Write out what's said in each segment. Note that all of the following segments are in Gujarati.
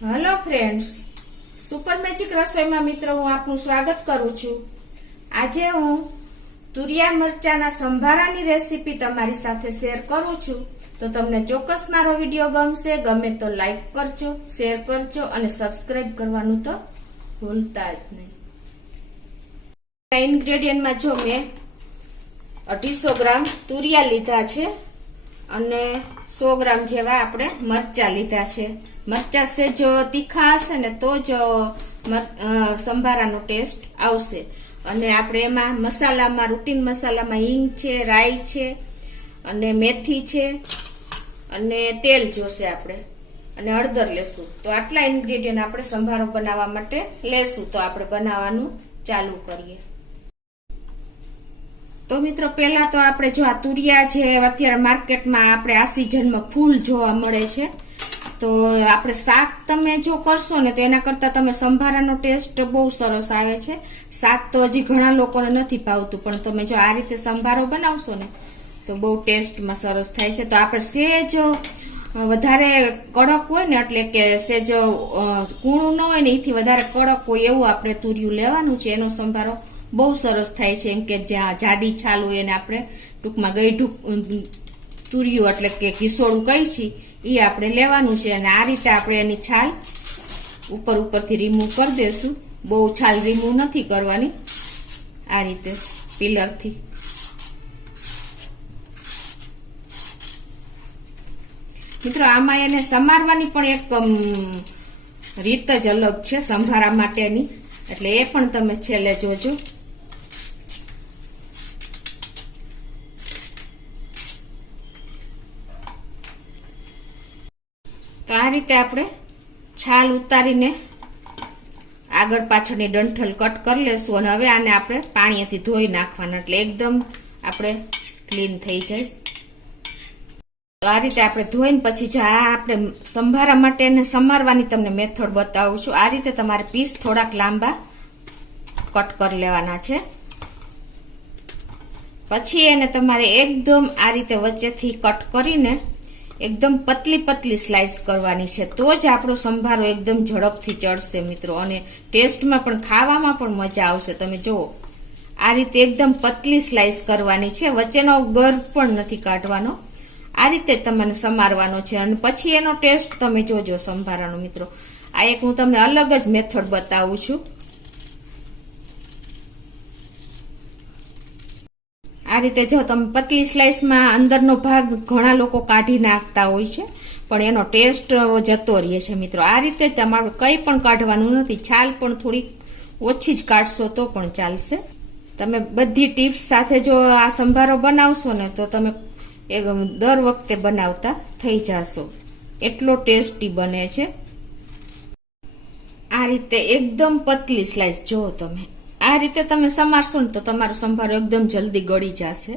હેલો ફ્રેન્ડ્સ, સુપર મેજિક રસોઈમાં મિત્રો હું આપનું સ્વાગત કરું છું। આજે હું તુરિયા મરચાના સંભારાની રેસીપી તમારી સાથે શેર કરું છું। તો તમને ચોક્કસ મારો વિડીયો ગમશે, ગમે તો લાઈક કરજો, શેર કરજો અને સબસ્ક્રાઇબ કરવાનું તો ભૂલતા જ નહીં। ઇન્ગ્રેડિયન્ટમાં જો મેં 250 ગ્રામ તુરિયા લીધા છે અને 100 ગ્રામ જેવા આપણે મરચા લીધા છે। મરચા છે જો તીખા હશે ને તો જ સંભારાનો ટેસ્ટ આવશે। અને આપણે એમાં મસાલામાં રૂટીન મસાલામાં હિંગ છે, રાઈ છે અને મેથી છે અને તેલ જોશે આપણે અને હળદર લેશું। તો આટલા ઇન્ગ્રેડિયન્ટ આપણે સંભારો બનાવવા માટે લેશું। તો આપણે બનાવવાનું ચાલુ કરીએ। તો મિત્રો પહેલા તો આપણે જો આ તુરિયા છે અત્યારે માર્કેટમાં આપણે આ સિઝનમાં ફૂલ જોવા મળે છે। તો આપણે શાક તમે જો કરશો ને તો એના કરતા તમે સંભારાનો ટેસ્ટ બહુ સરસ આવે છે। શાક તો હજી ઘણા લોકોને નથી ભાવતું, પણ તમે જો આ રીતે સંભારો બનાવશો ને તો બહુ ટેસ્ટમાં સરસ થાય છે। તો આપણે સેજ વધારે કડક હોય ને, એટલે કે સેજ કૂણું ન હોય ને એથી વધારે કડક હોય એવું આપણે તુરિયું લેવાનું છે। એનો સંભારો બહુ સરસ થાય છે। એમ કે જ્યાં જાડી છાલ હોય એને આપણે ટૂંકમાં ગઈઢું તુરિયું એટલે કે ઘીસોડું કહી છીએ એ આપણે લેવાનું છે। અને આ રીતે આપણે એની છાલ ઉપરથી રિમૂવ કરી દેશું। બહુ છાલ રિમૂવ નથી કરવાની, આ રીતે પિલરથી। મિત્રો આમાં એને સમારવાની પણ એક રીત જ અલગ છે સંભારા માટેની, એટલે એ પણ તમે છેલ્લે જોજો। તો આ રીતે આપણે છાલ ઉતારીને આગળ પાછળની ડંઠલ કટ કરી લેશું અને હવે આને આપણે પાણીથી ધોઈ નાખવાના, એટલે એકદમ આપણે ક્લીન થઈ જાય। તો આ રીતે આપણે ધોઈને પછી જે આ આપણે સંભારા માટે એને સમારવાની તમને મેથડ બતાવું છું। આ રીતે તમારે પીસ થોડાક લાંબા કટ કરી લેવાના છે। પછી એને તમારે એકદમ આ રીતે વચ્ચેથી કટ કરીને એકદમ પતલી પતલી સ્લાઇસ કરવાની છે, તો જ આપણો સંભારો એકદમ ઝડપથી ચડશે મિત્રો, અને ટેસ્ટમાં પણ ખાવામાં પણ મજા આવશે। તમે જુઓ આ રીતે એકદમ પતલી સ્લાઇસ કરવાની છે, વચ્ચેનો ગર પણ નથી કાઢવાનો। આ રીતે તમને સમારવાનો છે અને પછી એનો ટેસ્ટ તમે જોજો સંભારાનો મિત્રો। આ એક હું તમને અલગ જ મેથડ બતાવું છું। આ રીતે જો તમે પતલી સ્લાઇસમાં અંદરનો ભાગ ઘણા લોકો કાઢી નાખતા હોય છે, પણ એનો ટેસ્ટ જતો રહે છે મિત્રો। આ રીતે તમારે કંઈ પણ કાઢવાનું નથી, છાલ પણ થોડીક ઓછી જ કાઢશો તો પણ ચાલશે। તમે બધી ટિપ્સ સાથે જો આ સંભારો બનાવશો ને તો તમે દર વખતે બનાવતા થઈ જશો, એટલો ટેસ્ટી બને છે। આ રીતે એકદમ પતલી સ્લાઇસ જો તમે આ રીતે તમે સમારશો ને તો તમારો સંભારો એકદમ જલ્દી ગળી જશે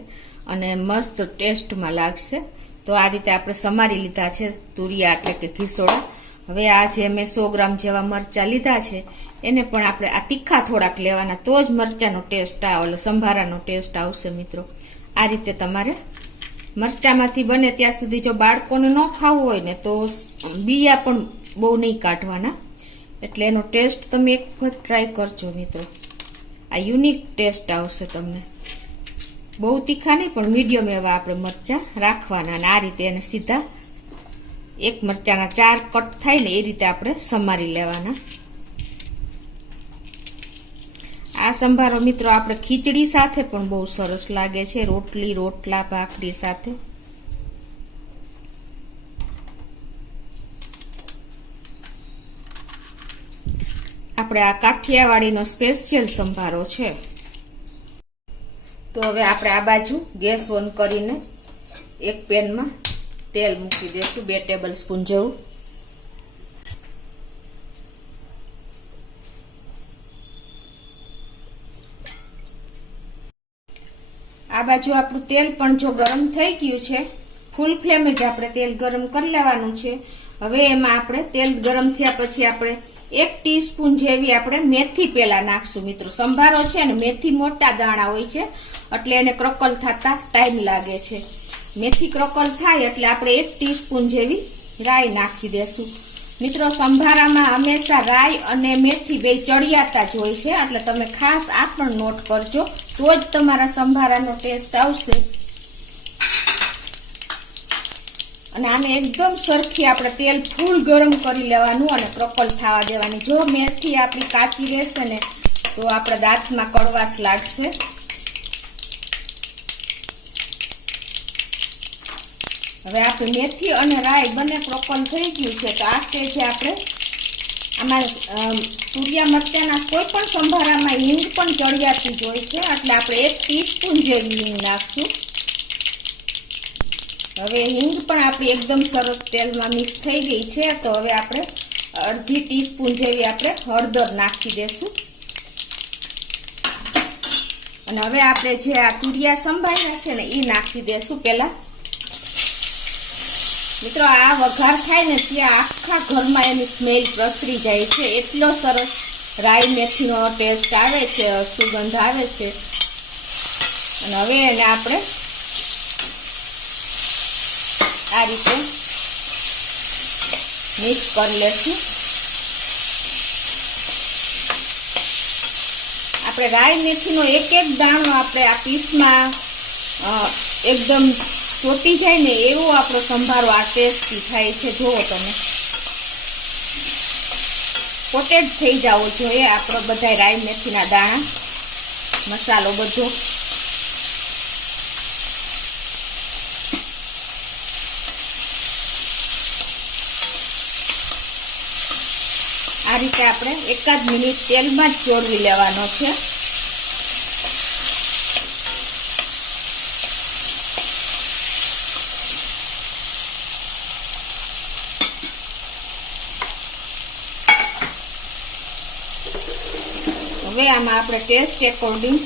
અને મસ્ત ટેસ્ટમાં લાગશે। તો આ રીતે આપણે સમારી લીધા છે તુરિયા એટલે કે ઘીસોડા। હવે આ જે મેં 100 ગ્રામ જેવા મરચા લીધા છે એને પણ આપણે આ તીખા થોડાક લેવાના, તો જ મરચાનો ટેસ્ટ આવે, સંભારાનો ટેસ્ટ આવશે મિત્રો। આ રીતે તમારે મરચામાંથી બને ત્યાં સુધી જો બાળકોને ન ખાવું હોય ને તો બીયા પણ બહુ નહીં કાઢવાના, એટલે એનો ટેસ્ટ તમે એક વખત ટ્રાય કરજો મિત્રો। આ યુનિક ટેસ્ટ આવશે તમને। બહુ તીખા નહીં પણ મીડિયમ એવા આપણે મરચા રાખવાના અને આ રીતે એને સીધા એક મરચાના 4 કટ થાય ને એ રીતે આપણે સમારી લેવાના। આ સંભારો મિત્રો આપણે ખીચડી સાથે પણ બહુ સરસ લાગે છે, રોટલી, રોટલા, ભાખરી સાથે। આપણે આ કાઠિયાવાડીનો સ્પેશિયલ સંભારો છે। તો હવે આપણે આ બાજુ ગેસ ઓન કરીને એક પેનમાં તેલ મૂકી દઈશું 2 ટેબલ સ્પૂન જેવું। આ બાજુ આપણું તેલ પણ જો ગરમ થઈ ગયું છે, ફૂલ ફ્લેમે જ આપણે તેલ ગરમ કરી લેવાનું છે। હવે એમાં આપણે તેલ ગરમ થયા પછી આપણે 1 ટીસ્પૂન જેવી આપણે મેથી પેલા નાખશું મિત્રો। સંભારો છે ને મેથી મોટા દાણા હોય છે એટલે એને ક્રકલ થતા ટાઈમ લાગે છે। મેથી ક્રકલ થાય એટલે આપણે 1 ટીસ્પૂન જેવી રાઈ નાખી દેશું। મિત્રો સંભારામાં હંમેશા રાઈ અને મેથી બે ચડિયાતા જ હોય છે, એટલે તમે ખાસ આ પણ નોટ કરજો, તો જ તમારા સંભારાનો ટેસ્ટ આવશે. અને આને એકદમ સરખી આપણે તેલ ફૂલ ગરમ કરી લેવાનું અને ક્રકલ થવા દેવાની. જો મેથી આપણી કાચી રહેશે ને તો આપણા દાંતમાં કડવાશ લાગશે. હવે આપણે મેથી અને રાઈ બંને ક્રકલ થઈ ગયું છે, તો આ સ્ટેજે આપણે આમાં તુરિયા મરચાંના કોઈ પણ સંભારામાં હિંગ પણ ચડિયાતી જ હોય છે, એટલે આપણે 1 ટીસ્પૂન જેવી હિંગ નાખશું. હવે હિંગ પણ આપણી એકદમ સરસ તેલમાં મિક્સ થઈ ગઈ છે, તો હવે આપણે અડધી ટીસ્પૂન જેવી આપણે હળદર નાખી દેશું. અને હવે આપણે જે આ તુરિયા સંભાળ્યા છે ને એ નાખી દેશું પહેલા. મિત્રો આ વઘાર થાય ને ત્યાં આખા ઘરમાં એની સ્મેલ પ્રસરી જાય છે, એટલો સરસ રાઈ મેથીનો ટેસ્ટ આવે છે, સુગંધ આવે છે. અને હવે એને આપણે આ રીતે મિક્સ કરી લેશું. આપણે રાઈ મેથીનો એક દાણો આપણે આ પીસમાં એકદમ ચોટી જાય ને એવો આપણો સંભારો આ ટેસ્ટી થાય છે. જુઓ તમે, કોટેડ થઈ જવો જોઈએ આપણો બધા રાઈ મેથીના દાણા, મસાલો બધો. આ રીતે આપણે 1 મિનિટ તેલમાં જ ચોળવી લેવાનો છે. હવે આમાં આપણે ટેસ્ટ એકોર્ડિંગ,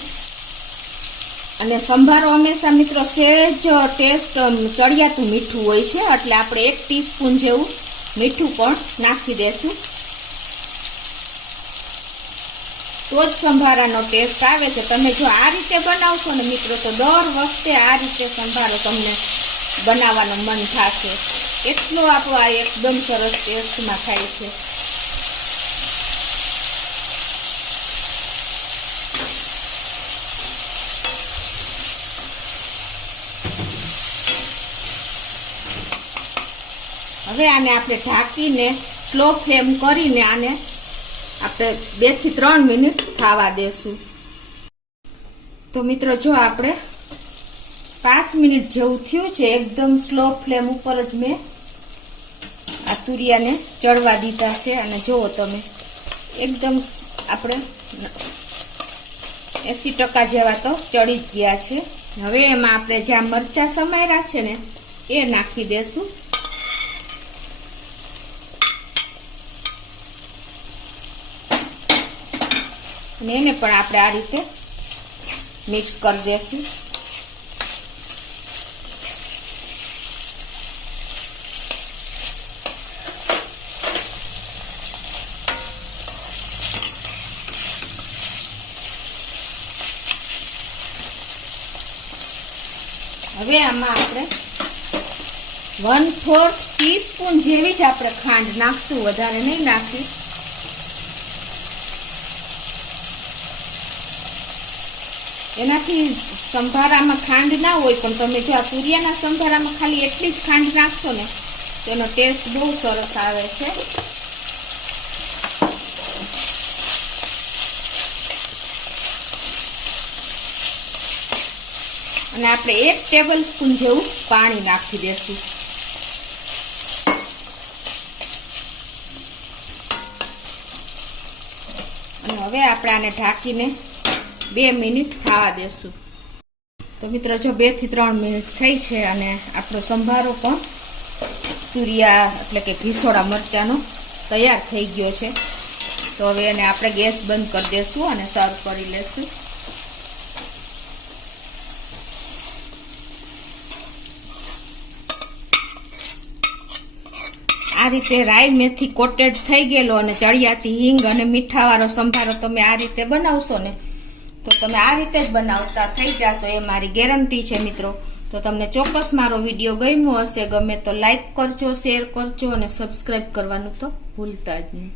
અને સંભારો હંમેશા મિત્રો સહેજ ટેસ્ટ ચડિયાતું મીઠું હોય છે, એટલે આપણે 1 ટીસ્પૂન જેવું મીઠું પણ નાખી દેશું, તો જ સંભારાનો ટેસ્ટ આવે છે. તમે જો આ રીતે બનાવશો ને મિત્રો તો દર વખતે આ રીતે સંભારો તમને બનાવવાનું મન થશે, એટલો આપણો આ એકદમ સરસ ટેસ્ટમાં થાય છે. હવે આને આપણે ઢાંકીને સ્લો ફ્લેમ કરીને આને આપણે 2 થી 3 મિનિટ ખાવા દેશું. તો મિત્રો જો આપણે 5 મિનિટ જેવું થયું છે, એકદમ સ્લો ફ્લેમ ઉપર જ મેં આ તુરિયાને ચડવા દીધા છે. અને જુઓ તમે, એકદમ આપણે 80% જેવા તો ચડી જ ગયા છે. હવે એમાં આપણે જ્યાં મરચાં સમાર્યા છે ને એ નાખી દેશું. અને એને પણ આપણે આ રીતે મિક્સ કરી દેશું. હવે આમાં આપણે 1/4 ટીસ્પૂન જેવી જ આપણે ખાંડ નાખશું, વધારે નહીં નાખી. એનાથી સંભારામાં ખાંડ ના હોય, પણ તમે જો આ તુરિયાના સંભારામાં ખાલી એટલી જ ખાંડ નાખશો ને તો એનો ટેસ્ટ બહુ સરસ આવે છે. અને આપણે 1 ટેબલ સ્પૂન જેવું પાણી નાખી દેશું. અને હવે આપણે આને ઢાંકીને 2 મિનિટ ખાવા દેશું. તો મિત્રો જો 2 થી 3 મિનિટ થઈ છે અને આપણો સંભારો પણ તુરિયા એટલે કે ઘીસોડા મરચાંનો તૈયાર થઈ ગયો છે. તો હવે એને આપણે ગેસ બંધ કરી દેશું અને સર્વ કરી લેશું. આ રીતે રાઈ મેથી કોટેડ થઈ ગયેલો અને ચડિયાતી હિંગ અને મીઠાવાળો સંભારો તમે આ રીતે બનાવશો ને તો તમે આ રીતે જ બનાવતા થઈ જશો, એ મારી ગેરંટી છે મિત્રો. તો તમને ચોક્કસ મારો વિડીયો ગમ્યો હશે. ગમે તો લાઈક કરજો, શેર કરજો અને સબસ્ક્રાઈબ કરવાનું તો ભૂલતા જ નહીં.